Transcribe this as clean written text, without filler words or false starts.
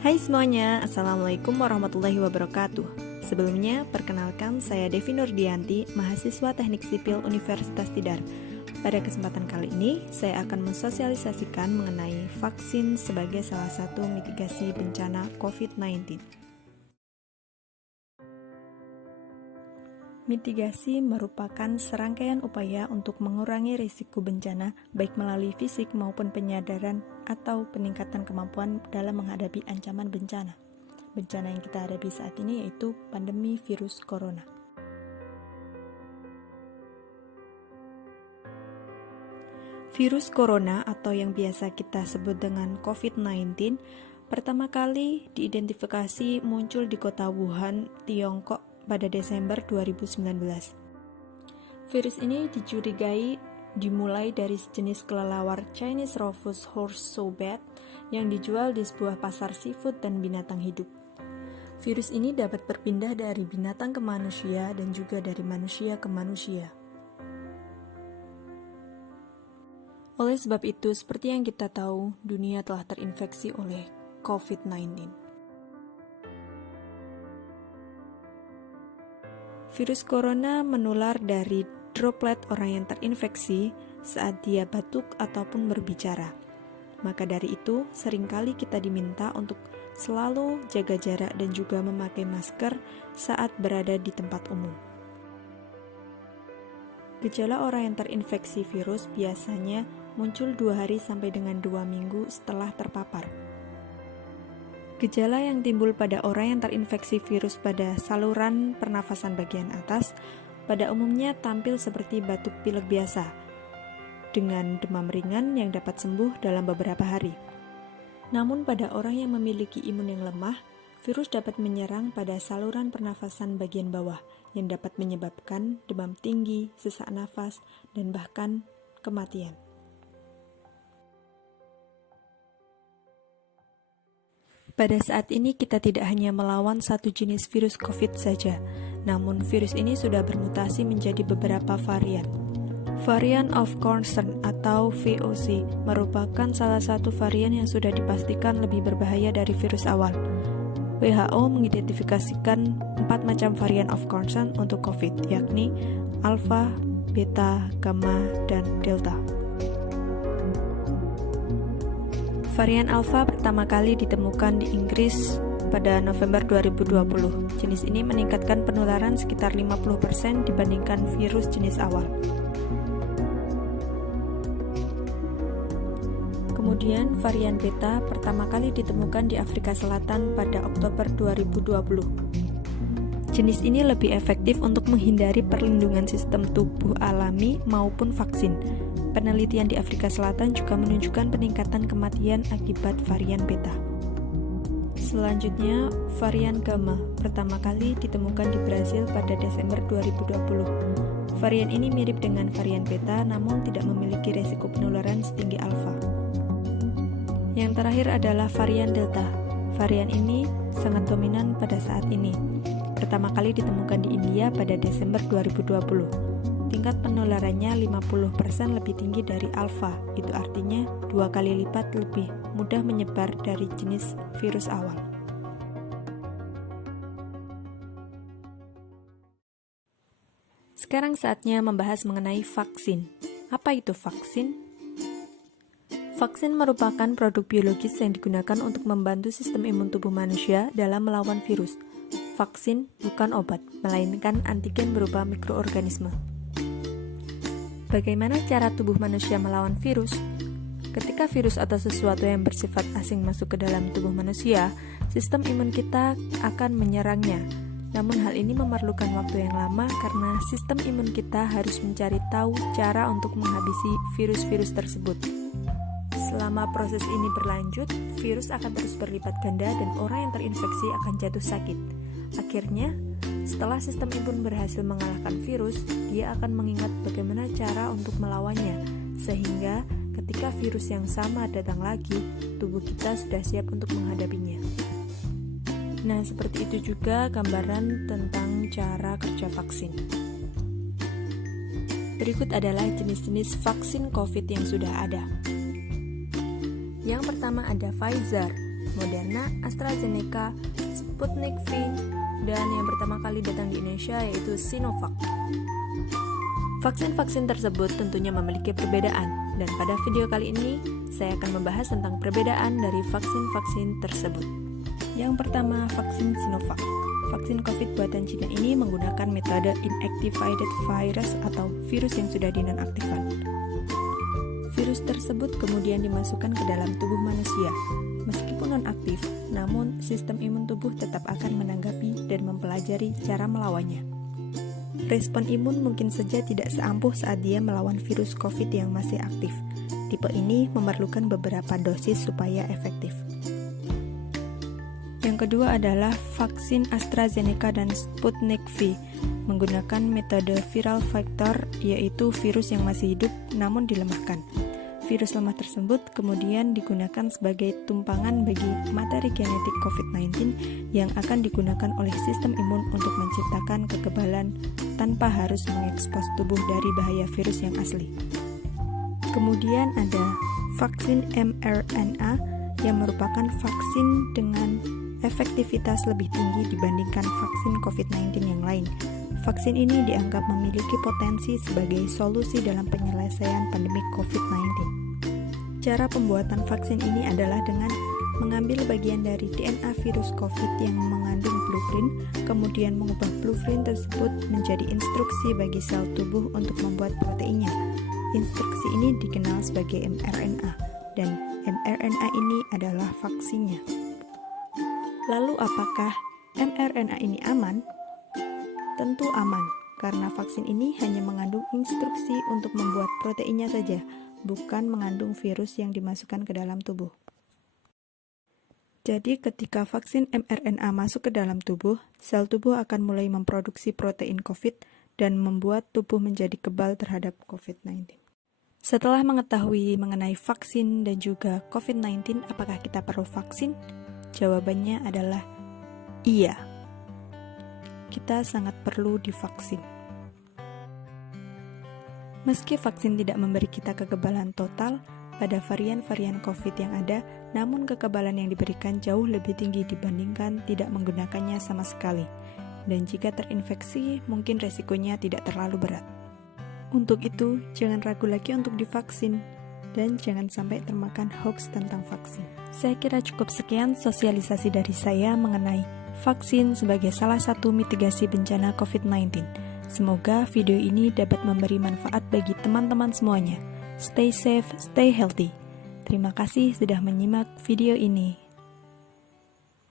Hai semuanya, Assalamualaikum warahmatullahi wabarakatuh. Sebelumnya, perkenalkan saya Devi Nurdianti, mahasiswa Teknik Sipil Universitas Tidar. Pada kesempatan kali ini, saya akan mensosialisasikan mengenai vaksin sebagai salah satu mitigasi bencana COVID-19. Mitigasi merupakan serangkaian upaya untuk mengurangi risiko bencana, baik melalui fisik maupun penyadaran atau peningkatan kemampuan dalam menghadapi ancaman bencana. Bencana yang kita hadapi saat ini yaitu pandemi virus corona. Virus corona atau yang biasa kita sebut dengan COVID-19 pertama kali diidentifikasi muncul di kota Wuhan, Tiongkok pada Desember 2019. Virus ini dicurigai dimulai dari sejenis kelelawar Chinese Rufous Horseshoe Bat yang dijual di sebuah pasar seafood dan binatang hidup. Virus ini dapat berpindah dari binatang ke manusia dan juga dari manusia ke manusia. Oleh sebab itu, seperti yang kita tahu, dunia telah terinfeksi oleh COVID-19. Virus corona menular dari droplet orang yang terinfeksi saat dia batuk ataupun berbicara. Maka dari itu, seringkali kita diminta untuk selalu jaga jarak dan juga memakai masker saat berada di tempat umum. Gejala orang yang terinfeksi virus biasanya muncul 2 hari sampai dengan 2 minggu setelah terpapar. Gejala yang timbul pada orang yang terinfeksi virus pada saluran pernafasan bagian atas pada umumnya tampil seperti batuk pilek biasa, dengan demam ringan yang dapat sembuh dalam beberapa hari. Namun pada orang yang memiliki imun yang lemah, virus dapat menyerang pada saluran pernafasan bagian bawah yang dapat menyebabkan demam tinggi, sesak nafas, dan bahkan kematian. Pada saat ini kita tidak hanya melawan satu jenis virus COVID saja, namun virus ini sudah bermutasi menjadi beberapa varian. Variant of concern atau VOC merupakan salah satu varian yang sudah dipastikan lebih berbahaya dari virus awal. WHO mengidentifikasikan 4 macam varian of concern untuk COVID, yakni Alpha, Beta, Gamma, dan Delta. Varian Alpha pertama kali ditemukan di Inggris pada November 2020. Jenis ini meningkatkan penularan sekitar 50% dibandingkan virus jenis awal. Kemudian varian Beta pertama kali ditemukan di Afrika Selatan pada Oktober 2020. Jenis ini lebih efektif untuk menghindari perlindungan sistem tubuh alami maupun vaksin. Penelitian di Afrika Selatan juga menunjukkan peningkatan kematian akibat varian Beta. Selanjutnya, varian Gamma pertama kali ditemukan di Brasil pada Desember 2020. Varian ini mirip dengan varian Beta namun tidak memiliki resiko penularan setinggi Alpha. Yang terakhir adalah varian Delta. Varian ini sangat dominan pada saat ini. Pertama kali ditemukan di India pada Desember 2020. Tingkat penularannya 50% lebih tinggi dari Alpha, itu artinya 2 kali lipat lebih mudah menyebar dari jenis virus awal. Sekarang saatnya membahas mengenai vaksin. Apa itu vaksin? Vaksin merupakan produk biologis yang digunakan untuk membantu sistem imun tubuh manusia dalam melawan virus. Vaksin bukan obat, melainkan antigen berupa mikroorganisme. Bagaimana cara tubuh manusia melawan virus? Ketika virus atau sesuatu yang bersifat asing masuk ke dalam tubuh manusia, sistem imun kita akan menyerangnya. Namun hal ini memerlukan waktu yang lama karena sistem imun kita harus mencari tahu cara untuk menghabisi virus-virus tersebut. Selama proses ini berlanjut, virus akan terus berlipat ganda dan orang yang terinfeksi akan jatuh sakit. Akhirnya, setelah sistem imun berhasil mengalahkan virus, dia akan mengingat bagaimana cara untuk melawannya, sehingga ketika virus yang sama datang lagi, tubuh kita sudah siap untuk menghadapinya. Nah, seperti itu juga gambaran tentang cara kerja vaksin. Berikut adalah jenis-jenis vaksin COVID yang sudah ada. Yang pertama ada Pfizer. Moderna, AstraZeneca, Sputnik V, dan yang pertama kali datang di Indonesia yaitu Sinovac. Vaksin-vaksin tersebut tentunya memiliki perbedaan, dan pada video kali ini saya akan membahas tentang perbedaan dari vaksin-vaksin tersebut. Yang pertama, vaksin Sinovac. Vaksin COVID buatan Cina ini menggunakan metode inactivated virus atau virus yang sudah dinonaktifkan. Virus tersebut kemudian dimasukkan ke dalam tubuh manusia. Meskipun nonaktif, namun sistem imun tubuh tetap akan menanggapi dan mempelajari cara melawannya. Respon imun mungkin saja tidak seampuh saat dia melawan virus COVID yang masih aktif. Tipe ini memerlukan beberapa dosis supaya efektif. Yang kedua adalah vaksin AstraZeneca dan Sputnik V menggunakan metode viral vector, yaitu virus yang masih hidup namun dilemahkan. Virus lemah tersebut kemudian digunakan sebagai tumpangan bagi materi genetik COVID-19 yang akan digunakan oleh sistem imun untuk menciptakan kekebalan tanpa harus mengekspos tubuh dari bahaya virus yang asli. Kemudian ada vaksin mRNA yang merupakan vaksin dengan efektivitas lebih tinggi dibandingkan vaksin COVID-19 yang lain. Vaksin ini dianggap memiliki potensi sebagai solusi dalam penyelesaian pandemi COVID-19. Cara pembuatan vaksin ini adalah dengan mengambil bagian dari DNA virus COVID yang mengandung blueprint, kemudian mengubah blueprint tersebut menjadi instruksi bagi sel tubuh untuk membuat proteinnya. Instruksi ini dikenal sebagai mRNA, dan mRNA ini adalah vaksinnya. Lalu apakah mRNA ini aman? Tentu aman, karena vaksin ini hanya mengandung instruksi untuk membuat proteinnya saja, bukan mengandung virus yang dimasukkan ke dalam tubuh. Jadi ketika vaksin mRNA masuk ke dalam tubuh, sel tubuh akan mulai memproduksi protein COVID dan membuat tubuh menjadi kebal terhadap COVID-19. Setelah mengetahui mengenai vaksin dan juga COVID-19, apakah kita perlu vaksin? Jawabannya adalah iya. Kita sangat perlu divaksin. Meski vaksin tidak memberi kita kekebalan total pada varian-varian COVID yang ada, namun kekebalan yang diberikan jauh lebih tinggi dibandingkan tidak menggunakannya sama sekali. Dan jika terinfeksi, mungkin resikonya tidak terlalu berat. Untuk itu, jangan ragu lagi untuk divaksin. Dan jangan sampai termakan hoax tentang vaksin. Saya kira cukup sekian sosialisasi dari saya mengenai vaksin sebagai salah satu mitigasi bencana COVID-19. Semoga video ini dapat memberi manfaat bagi teman-teman semuanya. Stay safe, stay healthy. Terima kasih sudah menyimak video ini.